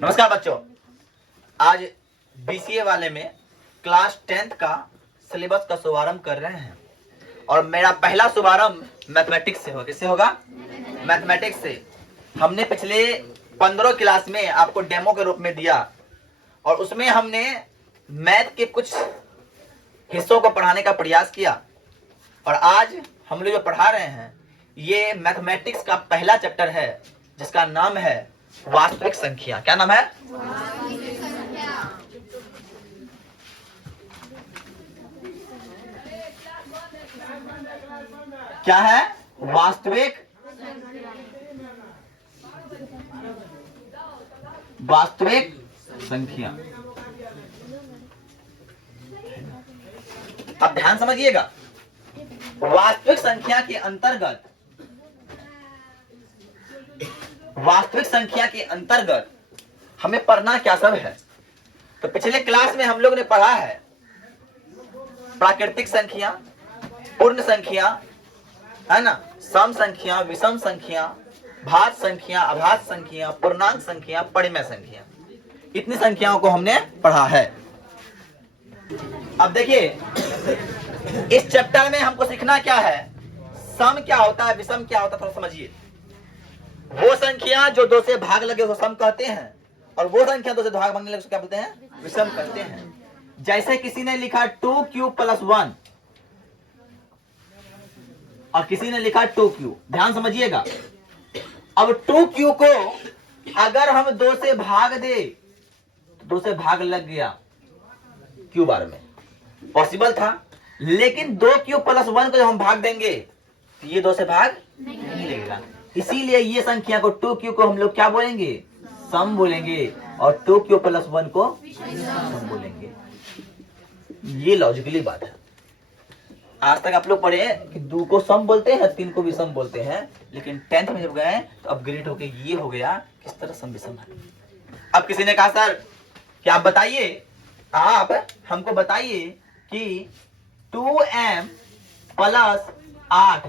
नमस्कार बच्चों, आज बीसीए वाले में क्लास 10th का सिलेबस का शुभारंभ कर रहे हैं और मेरा पहला शुभारंभ मैथमेटिक्स से होगा। किससे होगा? मैथमेटिक्स से। हमने पिछले 15 क्लास में आपको डेमो के रूप में दिया और उसमें हमने मैथ के कुछ हिस्सों को पढ़ाने का प्रयास किया और आज हम लोग जो पढ़ा रहे हैं ये मैथमेटिक्स का पहला चैप्टर है जिसका नाम है वास्तविक संख्या। क्या नाम है? वास्तविक संख्या। क्या है? वास्तविक संख्या। अब ध्यान समझिएगा, वास्तविक संख्या के अंतर्गत हमें पढ़ना क्या सब है। तो पिछले क्लास में हम लोग ने पढ़ा है प्राकृतिक संख्या, पूर्ण संख्या, है ना, सम संख्या, विषम संख्या, भाज्य संख्या, अभाज्य संख्या, पूर्णांक संख्या, परिमेय संख्या। इतनी संख्याओं को हमने पढ़ा है। अब देखिए इस चैप्टर में हमको सीखना क्या है, सम क्या होता है, विषम क्या होता है, थोड़ा समझिए। वो संख्या जो दो से भाग लगे उसको सम कहते हैं और वो संख्या दो से भाग भागने लगे उसको क्या बोलते हैं? विषम कहते हैं। जैसे किसी ने लिखा 2q + 1 और किसी ने लिखा 2q। ध्यान समझिएगा, अब 2q को अगर हम 2 से भाग दे तो 2 से भाग लग गया q बार में, पॉसिबल था। लेकिन 2q + 1 को जब हम भाग देंगे तो ये 2 से भाग नहीं लगेगा। इसीलिए ये संख्या को 2q को हम लोग क्या बोलेंगे? सम बोलेंगे और 2q + 1 को विषम बोलेंगे। ये लॉजिकली बात है। आज तक आप लोग पढ़े कि 2 को सम बोलते हैं, 3 को विषम बोलते हैं, लेकिन 10th में जब गए तो अपग्रेड होके ये हो गया किस तरह सम विषम है। अब किसी ने कहा सर कि आप बताइए, आप हमको बताइए कि 2m + 8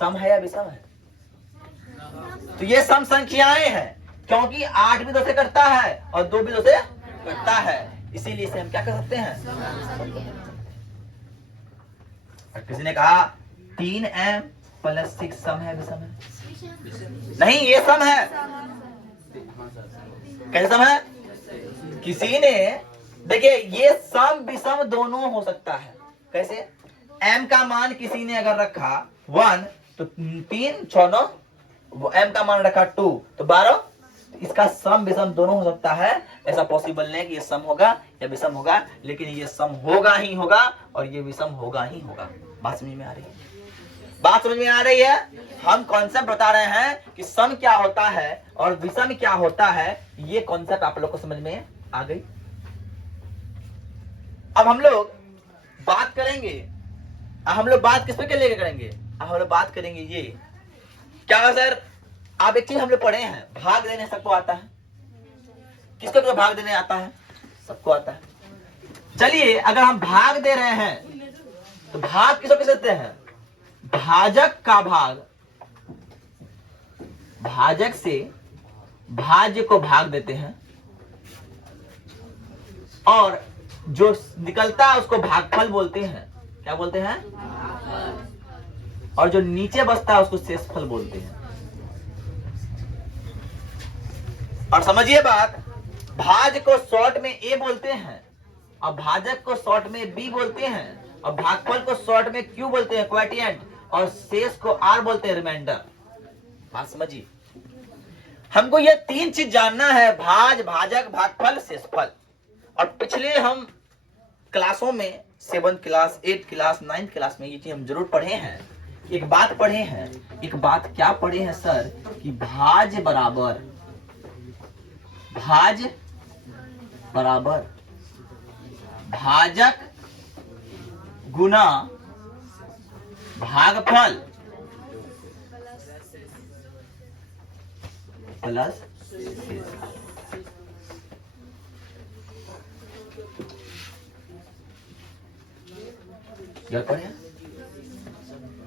सम है या विषम है? तो ये सम संख्याएं हैं क्योंकि 8 भी 2 से कटता है और 2 भी 2 से कटता है, इसीलिए इसे हम क्या कर सकते हैं? और किसी ने कहा 3m + 6 सम है विषम है? नहीं, ये सम है। कैसे सम है? किसी ने देखिए ये सम विषम दोनों हो सकता है। कैसे? m का मान किसी ने अगर रखा 1 तो 3 6 9, वो m का मान रखा 2 तो 12, इसका सम विषम दोनों हो सकता है। ऐसा पॉसिबल नहीं कि ये सम होगा या विषम होगा, लेकिन ये सम होगा ही होगा और ये विषम होगा ही होगा। बात समझ में आ रही है? बात समझ में आ रही है? हम कॉन्सेप्ट बता रहे हैं कि सम क्या होता है और विषम क्या होता है। ये कॉन्सेप्ट आप लोग को समझ में आ गई। अब हम लोग बात करेंगे, हम लोग बात किस पे लेके करेंगे? अब हम लोग बात करेंगे ये क्या सर, आप एक चीज हम लोग पढ़े हैं, भाग देने सबको आता है। किसको तो भाग देने आता है? सबको आता है। चलिए अगर हम भाग दे रहे हैं तो भाग किसको किस देते हैं? भाजक का भाग, भाजक से भाज्य को भाग देते हैं और जो निकलता है उसको भागफल बोलते हैं। क्या बोलते हैं? और जो नीचे बचता है उसको शेषफल बोलते हैं। और समझिए बात, भाज्य को शॉर्ट में a बोलते हैं और भाजक को शॉर्ट में b बोलते हैं और भागफल को शॉर्ट में q बोलते हैं, क्वोटिएंट, और शेष को r बोलते हैं, रिमाइंडर। बात समझिए, हमको ये 3 चीज जानना है, भाज, भाजक, भागफल, शेषफल। और पिछले हम क्लासों में 7th class, 8th class, 9th class में ये चीज हम जरूर पढ़े हैं। एक बात पढ़े हैं, एक बात क्या पढ़े हैं सर, कि भाज बराबर भाजक गुना भागफल प्लस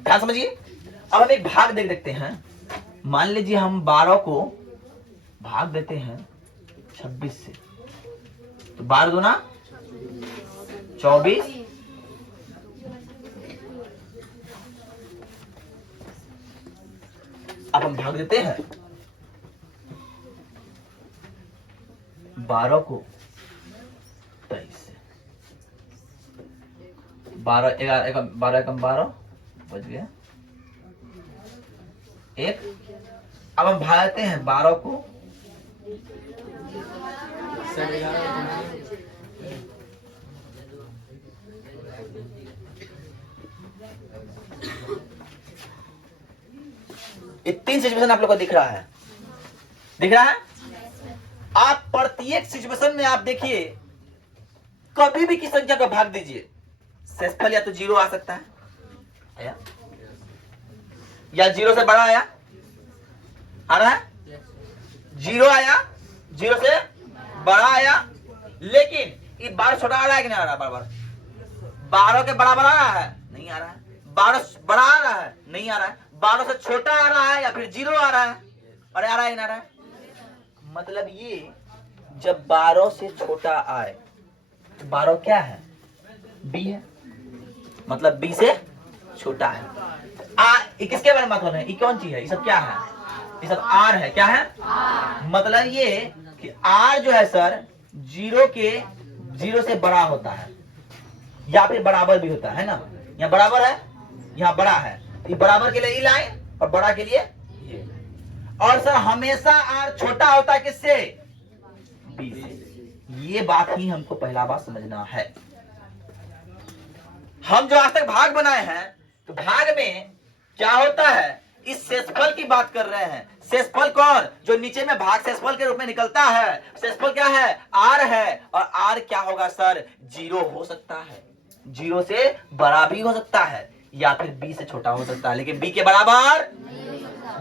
ध्यान समझिए। अब हम एक भाग देखते हैं। मान लीजिए हम 12 को भाग देते हैं 26 से, तो 12 दूना 24, अब हम भाग देते हैं 12 को 23 से, 12 11 12 एकम 12 बच गया एक। अब हम भागते हैं 12 को 3 सिचुएशन आप लोग को दिख रहा है, दिख रहा है। आप प्रत्येक सिचुएशन में आप देखिए, कभी भी किस संख्या को भाग दीजिए, शेषफल या तो 0 आ सकता है आया? या 0 से बड़ा आया, आ रहा है 0 आया, 0 से बड़ा आया, लेकिन इस बार छोटा आ रहा है कि नहीं आ रहा है? बार 12 के बराबर आ रहा है, नहीं आ रहा है। 12 बड़ा आ रहा है, नहीं आ रहा है। 12 से छोटा आ रहा है या फिर 0 आ रहा है, अरे आ रहा है ना, आ रहा है। मतलब ये जब 12 से छोटा आए, 12 क्या है? b है, मतलब b से छोटा है। किसके बारे में बात कर रहे हैं? ये कौन चीज है? ये सब क्या है? ये सब r है। क्या है? मतलब ये कि r जो है सर 0 से बड़ा होता है या फिर बराबर भी होता है ना। यहाँ बराबर है, यहाँ बड़ा है, ये बराबर के लिए ये लाइन और बड़ा के लिए ये। और सर हमेशा r छोटा होता है किससे? b से। ये बात ही हमको पहला बात समझना है। हम जो आज तक भाग बनाए हैं, तो भाग में क्या होता है? इस शेषफल की बात कर रहे हैं। शेषफल कौन? जो नीचे में भाग शेषफल के रूप में निकलता है। शेषफल क्या है? r है। और r क्या होगा सर? 0 हो सकता है, 0 से बड़ा भी हो सकता है, या फिर b से छोटा हो सकता है, लेकिन b के बराबर,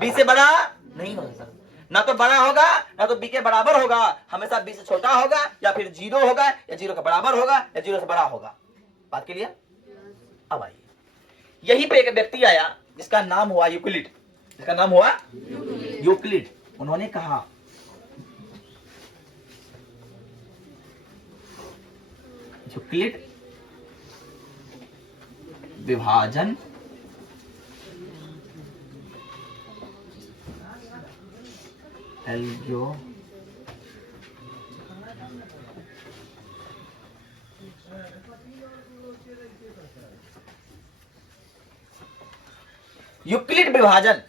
b से बड़ा नहीं हो सकता। ना तो बड़ा होगा ना तो b के बराबर होगा, हमेशा b से छोटा होगा या फिर 0 होगा या 0 के बराबर होगा या 0 से बड़ा होगा। बात के लिए अब आइए, यहीं पे एक व्यक्ति आया जिसका नाम हुआ यूक्लिड। जिसका नाम हुआ यूक्लिड। उन्होंने कहा यूक्लिड विभाजन एल्गो यूक्लिड विभाजन,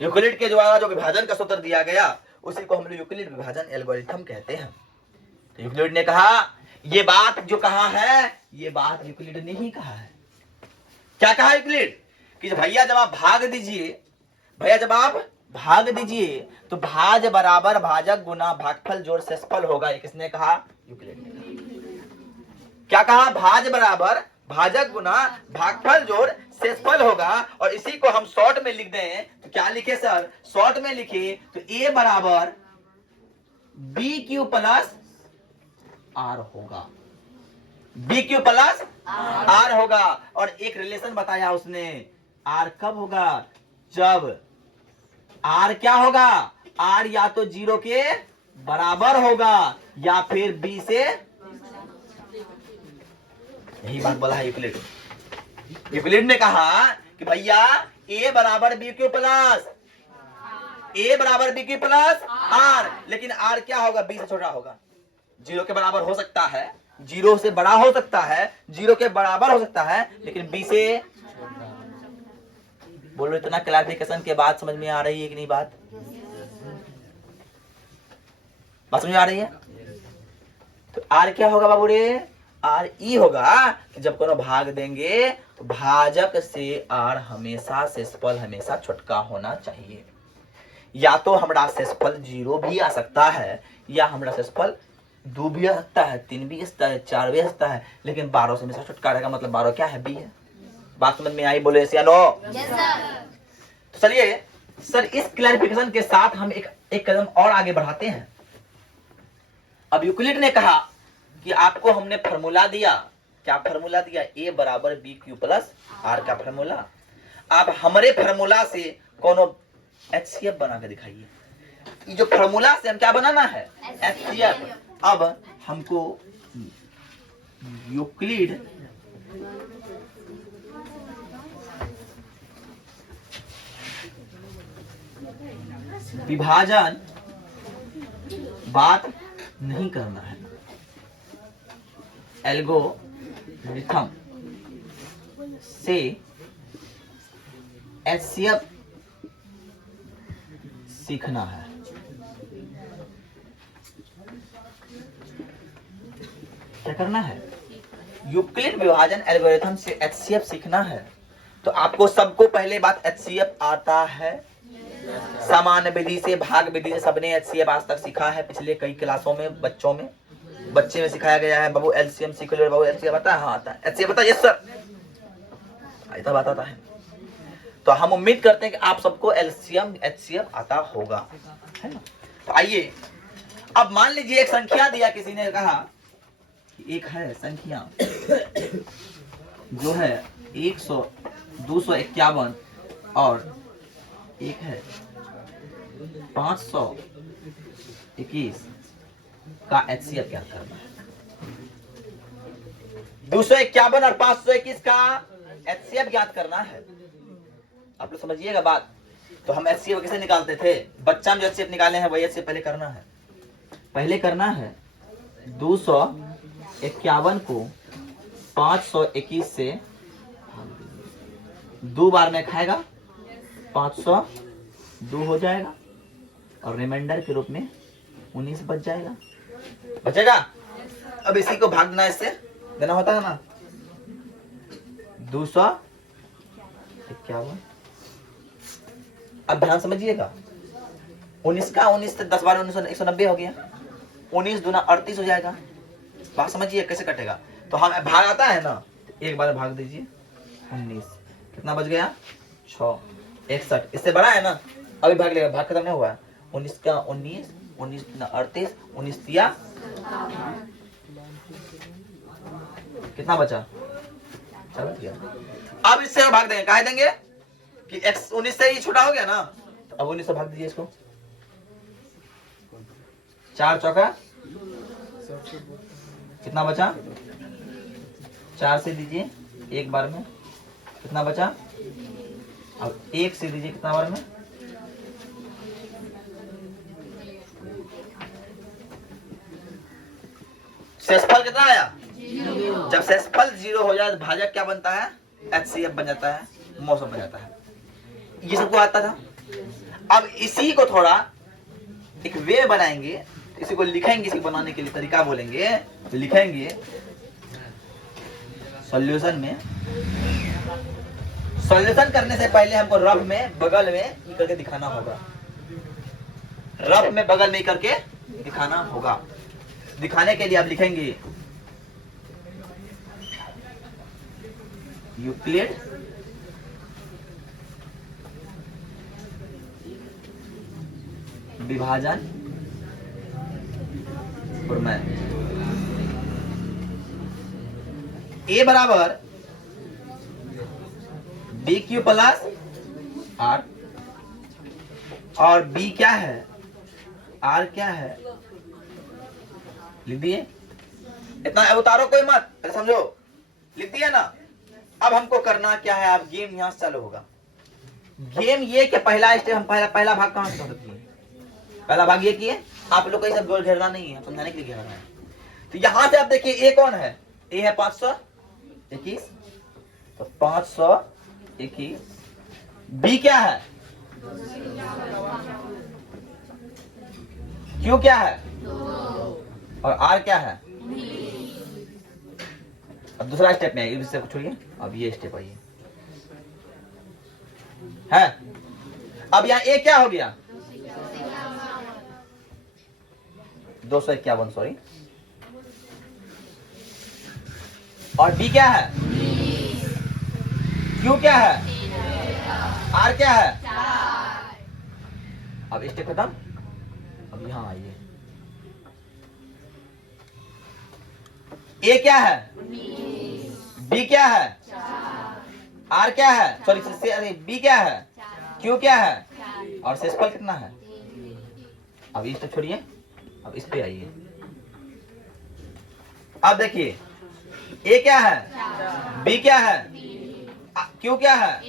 यूक्लिड के द्वारा जो विभाजन का सूत्र दिया गया उसी को हम लोग यूक्लिड विभाजन एल्गोरिथम कहते हैं। तो यूक्लिड ने कहा, ये बात जो कहा है, ये बात यूक्लिड ने ही कहा है। क्या कहा यूक्लिड? कि भैया जब आप भाग दीजिए, भैया जब आप भाग दीजिए तो भाज बराबर भाजक गुना भागफल जोड़ शेषफल होगा। ये किसने कहा? यूक्लिड ने कहा। क्या कहा? भाज बराबर भाजक गुना भागफल जोड़ शेषफल होगा। और इसी को हम शॉर्ट में लिख दें तो क्या लिखे सर? शॉर्ट में लिखे तो a बराबर BQ प्लस R होगा। BQ प्लस R होगा। और एक रिलेशन बताया उसने, R कब होगा? जब R क्या होगा? R या तो 0 के बराबर होगा या फिर B से, यही बात बोला है यूक्लिड। यूक्लिड ने कहा कि भैया a बराबर BQ प्लस, a बराबर BQ प्लस R, लेकिन R क्या होगा? B से छोटा होगा। 0 के बराबर हो सकता है, 0 से बड़ा हो सकता है, 0 के बराबर हो सकता है, लेकिन B से। बोलो इतना क्लैरिफिकेशन के बाद समझ में आ रही है कि नहीं? बात समझ में आ रही है? तो R क्या होगा बाबू रे? R ई होगा कि जब कोनो भाग देंगे तो भाजक से R हमेशा शेषफल हमेशा छोटका होना चाहिए। या तो हमारा शेषफल 0 भी आ सकता है या हमारा शेषफल 2 भी आ सकता है, 3 भी आ सकता है, 4 भी आ सकता है, लेकिन 12 से हमेशा छोटका रहेगा। मतलब 12 क्या है? B है। बात समझ में आई? बोले yes या नो? yes, तो चलिए सर इस क्लैरिफिकेशन के साथ हम एक कदम और आगे बढ़ाते हैं। अब यूक्लिड ने कहा कि आपको हमने फार्मूला दिया। क्या फार्मूला दिया? a बराबर BQ प्लस R का फार्मूला। आप हमारे फार्मूला से कोनो HCF बना के दिखाइए। ये जो फॉर्मूला से हम क्या बनाना है, HCF। अब हमको यूक्लिड विभाजन बात नहीं करना है, एल्गोरिथम से HCF सीखना है। क्या करना है, यूक्लिड विभाजन एल्गोरिथम से HCF सीखना है। तो आपको सबको पहले बात HCF आता है, सामान्य विधि से, भाग विधि से सबने HCF आज तक सीखा है। पिछले कई क्लासों में बच्चे में सिखाया गया है। बाबू LCM सीख लो, बाबू HCF आता है, हाँ आता है, HCF आता है, यस सर, ऐसा बात आता है। तो हम उम्मीद करते हैं कि आप सबको LCM HCF आता होगा, है ना। तो आइए, अब मान लीजिए एक संख्या दिया, किसी ने कहा कि एक है संख्या जो है 100 251 और एक है 521 का HCF क्या करना है। 251 और 521 का HCF ज्ञात करना है। आप लोग समझिएगा बात। तो हम HCF कैसे निकालते थे, बच्चा में जो HCF निकाले हैं वही HCF पहले करना है। पहले करना है 251 को 521 से 2 बार में खाएगा, 502 हो जाएगा और रिमाइंडर के रूप में 19 बच जाएगा, बचेगा। अब इसी को भागना, इससे देना होता है ना, 251। अब ध्यान समझिएगा, 19 का 19 से 10 बार 190 हो गया, 19 दूना 38 हो जाएगा। बात समझिए कैसे कटेगा। तो हम भाग आता है ना, एक बार भाग दीजिए 19, कितना बच गया 6, 61। इससे बड़ा है ना, अभी भाग लेगा, भाग खत्म नहीं हुआ है। 19 का 19, 19 दूना 38, 19 दिया, कितना बचा, 4 बच गया। अब इससे भाग देंगे, कहा देंगे कि x 19 से ही छोटा हो गया ना, तो अब 19 से भाग दीजिए इसको, 4 चौका कितना बचा, 4 से दीजिए एक बार में, कितना बचा। अब 1 से दीजिए कितना बार में, शेषफल कितना आया, जब शेषफल 0 हो जाए तो भाजक क्या बनता है, HCF बन जाता है, मौसम बन जाता है। ये सबको आता था। अब इसी को थोड़ा एक वे बनाएंगे, इसी को लिखेंगे, इसी को बनाने के लिए तरीका बोलेंगे, लिखेंगे सॉल्यूशन में। सॉल्यूशन करने से पहले हमको रफ में बगल में करके दिखाना होगा, रफ में बगल में करके दिखाना होगा। दिखाने के लिए आप लिखेंगे यूक्लिड विभाजन प्रमेय, A बराबर BQ प्लस R, और B क्या है, R क्या है, लिख दिए। इतना उतारो कोई मत, समझो, लिख दिया ना। अब हमको करना क्या है, अब गेम यहां से चालू होगा। गेम ये कि पहला स्टेप हम पहला भाग कहां से किए, पहला भाग ये किए। आप लोग को ये सब गोल घेरना नहीं है, समझाने के लिए घेरना है। तो यहां से आप देखिए A कौन है, A है 521, तो 521। B क्या है, Q क्या है, और R क्या है। अब दूसरा स्टेप में आइए, इससे छोड़िए, अब ये स्टेप आइए है। अब यहाँ A क्या हो गया, 251, सॉरी। और B क्या है, Q क्या है, R क्या है। अब स्टेप खत्म। अब यहां आइए, A क्या है, B क्या है, R क्या है, सॉरी B क्या है, Q क्या है, और शेषफल कितना है। अब ये स्टेप छोड़िए, अब इस पे आइए। अब देखिए ए क्या है, बी क्या है, क्यू क्या है,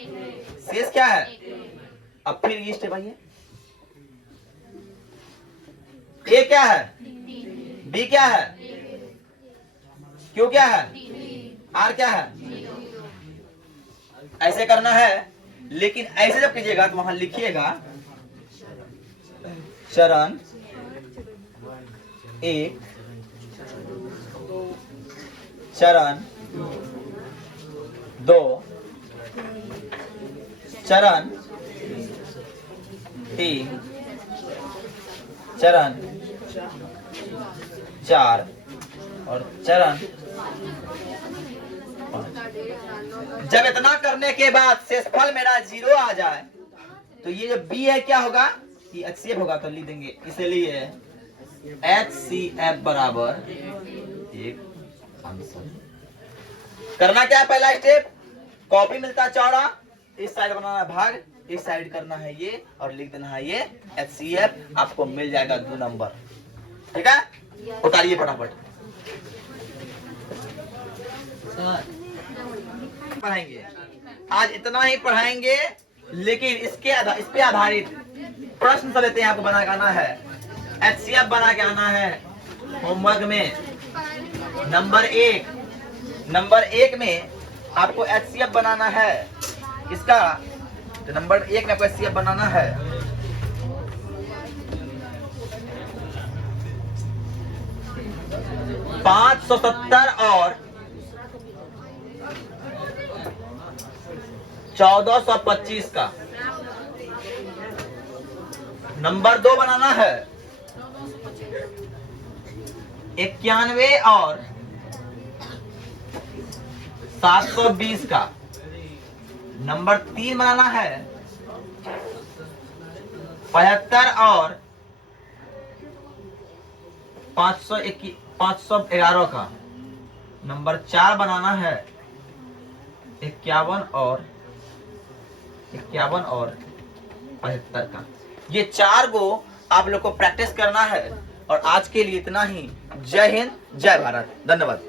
शेष क्या है। अब फिर ये स्टेप आइए, ए क्या है, बी क्या है, क्यू क्या है, आर क्या है। ऐसे करना है, लेकिन ऐसे जब कीजिएगा तो वहां लिखिएगा चरण 1, चरण 2, चरण 3, चरण 4 और चरण 5। जब इतना करने के बाद शेषफल मेरा 0 आ जाए तो ये जो बी है क्या होगा, ये HCF होगा, तो लिख देंगे। इसलिए HCF बराबर 1 आंसर। करना क्या है, पहला स्टेप कॉपी मिलता चौड़ा, इस साइड बनाना है भाग, इस साइड करना है ये और लिख देना है ये HCF, आपको मिल जाएगा 2 नंबर। ठीक है, उतारिए फटाफट। पढ़ाएंगे आज इतना ही पढ़ाएंगे, लेकिन इस पे आधारित प्रश्न सब लेते हैं, आपको बना के आना है, HCF बना के आना है होमवर्क में। नंबर 1 में आपको HCF बनाना है इसका, तो नंबर 1 में आपको HCF बनाना है 570 और 1425 का। नंबर 2 बनाना है 91 और 720 का। नंबर 3 बनाना है 75 और 511 का। नंबर 4 बनाना है 51 और 75 का। ये 4 को आप लोग को प्रैक्टिस करना है। और आज के लिए इतना ही। जय हिंद, जय भारत, धन्यवाद।